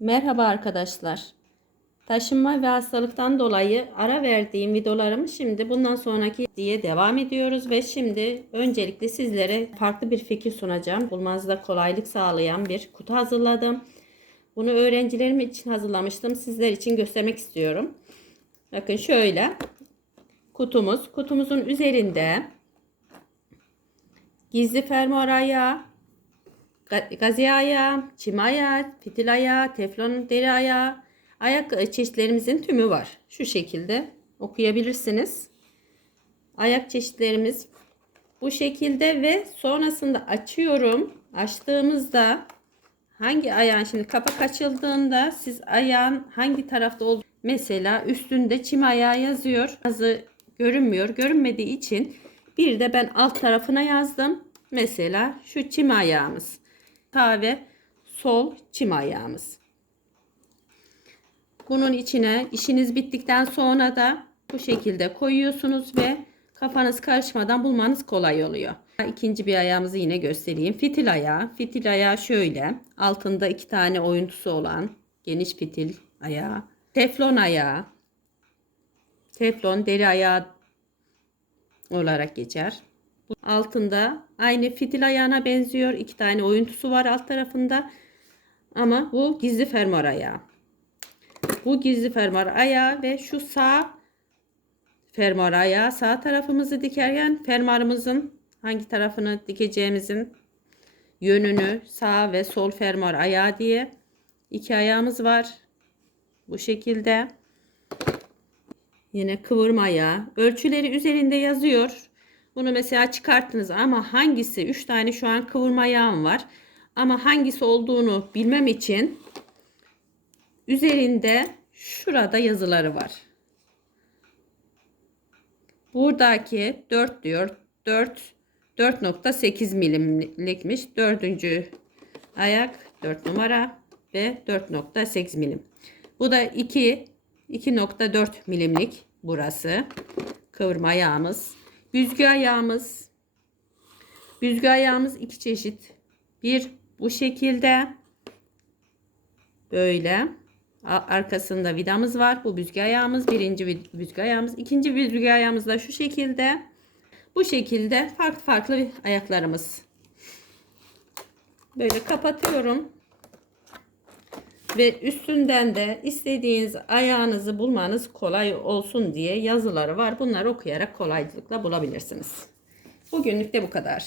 Merhaba arkadaşlar. Taşınma ve hastalıktan dolayı ara verdiğim videolarımı şimdi bundan sonraki diye devam ediyoruz ve şimdi öncelikle sizlere farklı bir fikir sunacağım. Bulmanızda kolaylık sağlayan bir kutu hazırladım. Bunu öğrencilerim için hazırlamıştım. Sizler için göstermek istiyorum. Bakın şöyle kutumuz. Kutumuzun üzerinde gizli fermuar ayağı, Gazi ayağı, çim ayağı, fitil ayağı, teflon deri ayağı, ayak çeşitlerimizin tümü var. Şu şekilde okuyabilirsiniz. Ayak çeşitlerimiz bu şekilde ve sonrasında açıyorum. Açtığımızda hangi ayağın şimdi kapak açıldığında siz ayağın hangi tarafta olduğu mesela üstünde çim ayağı yazıyor. Bazı görünmüyor. Görünmediği için bir de ben alt tarafına yazdım. Mesela şu çim ayağımız. Sağ ve sol çim ayağımız. Bunun içine işiniz bittikten sonra da bu şekilde koyuyorsunuz ve kafanız karışmadan bulmanız kolay oluyor. İkinci bir ayağımızı yine göstereyim. Fitil ayağı. Fitil ayağı şöyle. Altında iki tane oyuntusu olan geniş fitil ayağı. Teflon ayağı. Teflon deri ayağı olarak geçer. Altında aynı fitil ayağına benziyor. İki tane oyuntusu var alt tarafında. Ama bu gizli fermuar ayağı. Bu gizli fermuar ayağı ve şu sağ fermuar ayağı sağ tarafımızı dikerken fermuarımızın hangi tarafını dikeceğimizin yönünü sağ ve sol fermuar ayağı diye iki ayağımız var. Bu şekilde. Yine kıvırma ayağı. Ölçüleri üzerinde yazıyor. Bunu mesela çıkarttınız ama hangisi 3 tane şu an kıvırma ayağım var. Ama hangisi olduğunu bilmem için üzerinde şurada yazıları var. Buradaki 4 diyor. 4 4.8 milimlikmiş. Dördüncü ayak 4 numara ve 4.8 milim. Bu da 2 2.4 milimlik burası. Kıvırma ayağımız. Büzgü ayağımız. Büzgü ayağımız iki çeşit. Bir bu şekilde. Böyle. Arkasında vidamız var. Bu büzgü ayağımız. Birinci büzgü ayağımız. ikinci büzgü ayağımız da şu şekilde. Bu şekilde farklı farklı ayaklarımız. Böyle kapatıyorum. Ve üstünden de istediğiniz ayağınızı bulmanız kolay olsun diye yazıları var. Bunları okuyarak kolaylıkla bulabilirsiniz. Bugünlük de bu kadar.